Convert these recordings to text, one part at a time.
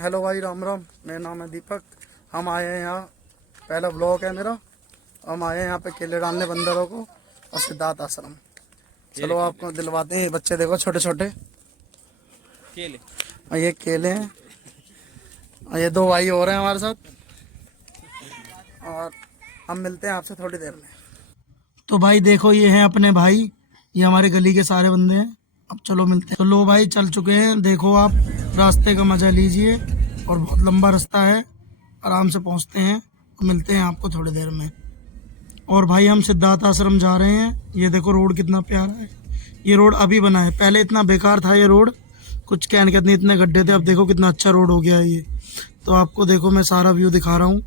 Hello भाई, राम राम। मेरा नाम है दीपक। हम आए हैं यहाँ, पहला ब्लॉग है मेरा। हम आए हैं यहाँ पे केले डालने बंदरों को और सिद्धार्थ आश्रम। चलो आपको दिलवाते हैं। ये बच्चे देखो छोटे छोटे केले, और ये केले हैं। और ये दो भाई और हैं हमारे साथ। और हम मिलते हैं आपसे थोड़ी देर में। तो भाई देखो, ये हैं अपने भाई। ये हमारे गली के सारे बंदे हैं। अब चलो मिलते हैं। तो लो भाई, चल चुके हैं। देखो आप रास्ते का मजा लीजिए और बहुत लंबा रास्ता है। आराम से पहुंचते हैं और मिलते हैं आपको थोड़ी देर में। और भाई हम सिद्धार्थ आश्रम जा रहे हैं। ये देखो रोड कितना प्यारा है। ये रोड अभी बना है, पहले इतना बेकार था ये रोड। कुछ कहने के नहीं, इतने गड्ढे थे। अब देखो कितना अच्छा रोड हो गया है ये। तो आपको देखो मैं सारा व्यू दिखा रहा हूँ।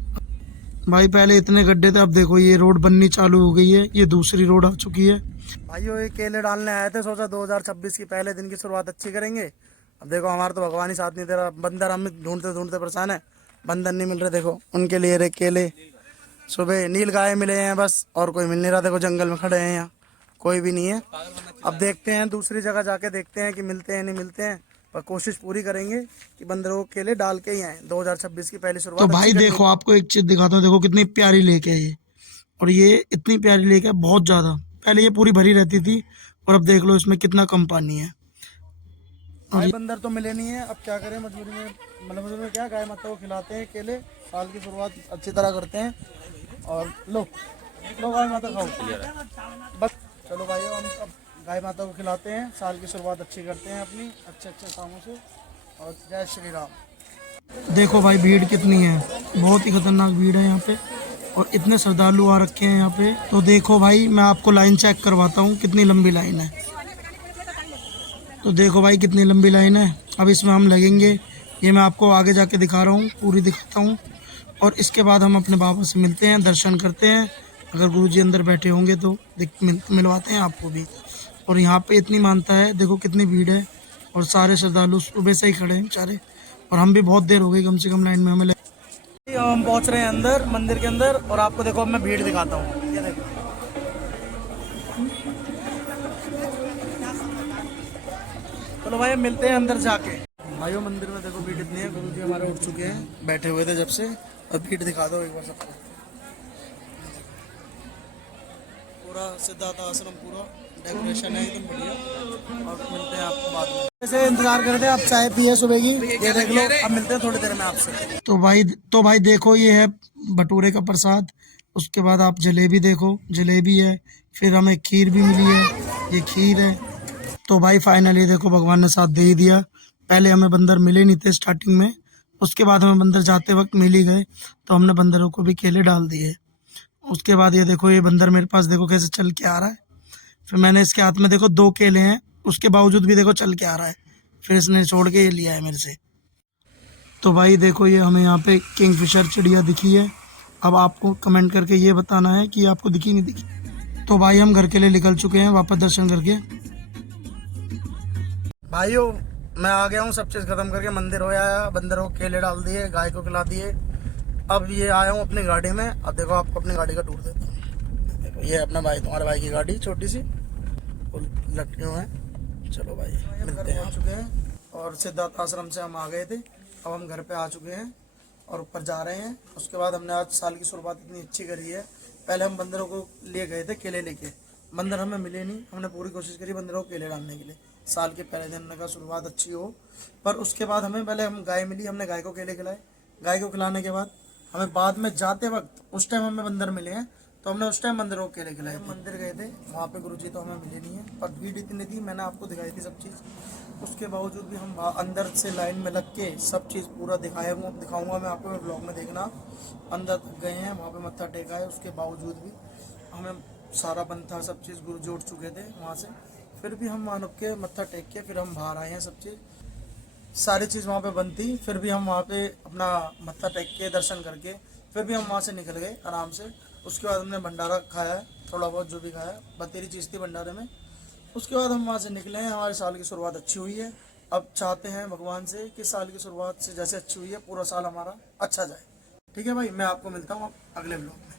भाई पहले इतने गड्ढे थे, अब देखो ये रोड बननी चालू हो गई है। ये दूसरी रोड आ चुकी है। भाइयों ये केले डालने आए थे, सोचा 2026 की पहले दिन की शुरुआत अच्छी करेंगे। अब देखो हमारा तो भगवान ही साथ नहीं दे रहा। बंदर हम ढूंढते ढूंढते परेशान है। बंदर नहीं मिल रहे। देखो उनके लिए रे केले। सुबह नील गाय मिले हैं बस, और कोई मिल नहीं रहा। देखो जंगल में खड़े हैं, यहाँ कोई भी नहीं है। अब देखते हैं दूसरी जगह जाके देखते हैं कि मिलते हैं नहीं मिलते हैं। पर कोशिश पूरी करेंगे कि बंदरों को केले डाल के ही आए। 2026 की पहली शुरुआत। तो भाई देखो आपको एक चीज दिखाता हूँ। देखो कितनी प्यारी लेक है ये। और ये इतनी प्यारी लेक है, बहुत ज्यादा। पहले ये पूरी भरी रहती थी और अब देख लो इसमें कितना कम पानी है। भाई बंदर तो मिले नहीं है। अब क्या करें, मजबूरी में। मतलब मजबूरी में क्या, गाय माता को खिलाते हैं केले। साल की शुरुआत अच्छी तरह करते हैं। और लो लो गाय माता खाओ बस। चलो भाई, हम अब गाय माता को खिलाते हैं। साल की शुरुआत अच्छी करते हैं अपनी अच्छे अच्छे कामों से। और जय श्री राम। देखो भाई भीड़ कितनी है, बहुत ही खतरनाक भीड़ है यहाँ पे। और इतने श्रद्धालु आ रखे हैं यहाँ पे। तो देखो भाई, मैं आपको लाइन चेक करवाता हूँ कितनी लंबी लाइन है। तो देखो भाई कितनी लंबी लाइन है। अब इसमें हम लगेंगे। ये मैं आपको आगे जाके दिखा रहा हूँ, पूरी दिखाता हूँ। और इसके बाद हम अपने बाबा से मिलते हैं, दर्शन करते हैं। अगर गुरुजी अंदर बैठे होंगे तो मिलवाते हैं आपको भी। और यहाँ पे इतनी मानता है, देखो कितनी भीड़ है। और सारे श्रद्धालु सुबह से ही खड़े हैं बेचारे। और हम भी बहुत देर हो गई, कम से कम लाइन में हमें हम पहुँच रहे हैं अंदर, मंदिर के अंदर। और आपको देखो अब मैं भीड़ दिखाता हूँ। ये देखो, चलो भाई मिलते हैं अंदर जाके। भाइयों मंदिर में देखो भीड़ इतनी है। गुरुजी हमारे उठ चुके हैं, बैठे हुए थे जब से। और भीड़ दिखा दो एक बार सबको। पूरा सिद्धार्थ आश्रम पूरा डेकोरेशन है एकदम बढ़िया। और मिलते हैं आपको बाद में। जैसे इंतजार करते हैं, आप चाय पिए सुबह की, ये देख लो। अब मिलते हैं थोड़ी देर में आपसे। तो भाई देखो, ये है भटूरे का प्रसाद। उसके बाद आप जलेबी देखो, जलेबी है। फिर हमें खीर भी मिली है, ये खीर है। तो भाई फाइनली देखो भगवान ने साथ दे ही दिया। पहले हमें बंदर मिले नहीं थे स्टार्टिंग में। उसके बाद हमें बंदर जाते वक्त मिल ही गए। तो हमने बंदरों को भी केले डाल दिए। उसके बाद ये देखो, ये बंदर मेरे पास देखो कैसे चल के आ रहा है। फिर मैंने इसके हाथ में देखो 2 केले हैं, उसके बावजूद भी देखो चल के आ रहा है। फिर इसने छोड़ के ये लिया है मेरे से। तो भाई देखो, ये हमें यहाँ पे किंगफिशर चिड़िया दिखी है। अब आपको कमेंट करके ये बताना है कि आपको दिखी नहीं दिखी। तो भाई हम घर के लिए निकल चुके हैं वापस दर्शन करके। भाइयों मैं आ गया हूँ, सब चीज़ खत्म करके। मंदिर हो आया, बंदरों को केले डाल दिए, गाय को खिला दिए। अब ये आया हूँ अपनी गाड़ी में। अब देखो आपको अपनी गाड़ी का टूर देता हूँ। देखो ये अपना भाई, तुम्हारे भाई की गाड़ी छोटी सी लकड़ियों है। चलो भाई मिलते हैं। आ चुके हैं और सिद्धार्थ आश्रम से हम आ गए थे। अब हम घर पे आ चुके हैं और ऊपर जा रहे हैं। उसके बाद हमने आज साल की शुरुआत इतनी अच्छी करी है। पहले हम बंदरों को लिए गए थे केले लेके। बंदर हमें मिले नहीं। हमने पूरी कोशिश करी बंदरों को केले डालने के लिए, साल के पहले दिन का शुरुआत अच्छी हो। पर उसके बाद हमें पहले हम गाय मिली, हमने गाय को केले खिलाए। गाय को खिलाने के बाद हमें बाद में जाते वक्त उस टाइम हमें बंदर मिले हैं। तो हमने उस टाइम बंदरों को केले खिलाए। मंदिर गए थे, वहाँ पे गुरुजी तो हमें मिले नहीं है। पर भीड़ इतनी थी, मैंने आपको दिखाई थी सब चीज़। उसके बावजूद भी हम अंदर से लाइन में लग के सब चीज़ पूरा दिखाऊंगा मैं आपको ब्लॉग में, देखना। अंदर गए हैं, वहाँ पे मत्था टेका है। उसके बावजूद भी हमें सारा बंद था, सब चीज़ गुरुजी उठ चुके थे वहाँ से। फिर भी हम मानव के मत्था टेक के फिर हम बाहर आए हैं। सब चीज़ सारी चीज़ वहाँ पे बंद थी। फिर भी हम वहाँ पे अपना मत्था टेक के दर्शन करके फिर भी हम वहाँ से निकल गए आराम से। उसके बाद हमने भंडारा खाया, थोड़ा बहुत जो भी खाया, बतेरी चीज़ थी भंडारे में। उसके बाद हम वहाँ से निकले हैं। हमारे साल की शुरुआत अच्छी हुई है। अब चाहते हैं भगवान से कि साल की शुरुआत से जैसे अच्छी हुई है, पूरा साल हमारा अच्छा जाए। ठीक है भाई, मैं आपको मिलता हूँ अगले ब्लॉग में।